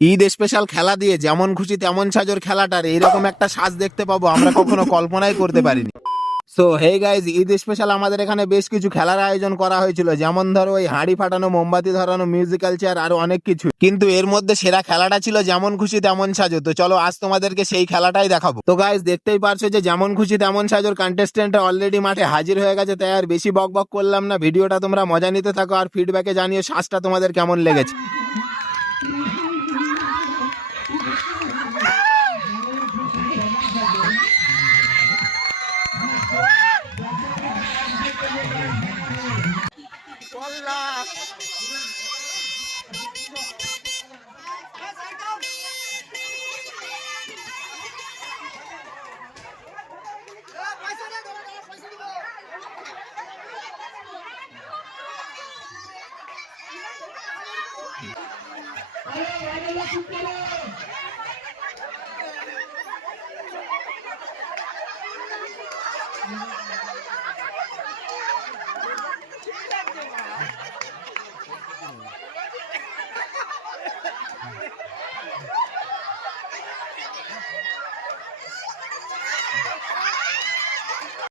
Eid special খেলা দিয়ে যেমন খুশি তেমন সাজোর খেলাটার এইরকম একটা সাজ দেখতে পাবো আমরা কখনো কল্পনাই করতে পারিনি। So hey guys, Eid special আমাদের এখানে বেশ কিছু খেলার আয়োজন করা হয়েছিল, যেমন ধরো ওই হাঁড়ি ফাটানো, মোমবাতি ধরানো, মিউজিক্যাল চেয়ার, আরো অনেক কিছু। কিন্তু এর মধ্যে সেরা খেলাটা ছিল যেমন খুশি তেমন সাজো। তো চলো আজ তোমাদেরকে সেই খেলাটাই দেখাবো। তো গাইজ দেখতেই পারছো যে যেমন খুশি তেমন সাজোর কন্টেস্টেন্ট অলরেডি মাঠে হাজির হয়ে গেছে, তাই আর বেশি বক বক করলাম না। ভিডিওটা তোমরা মজা নিতে থাকো আর ফিডব্যাকে জানিও সাজটা তোমাদের কেমন লেগেছে।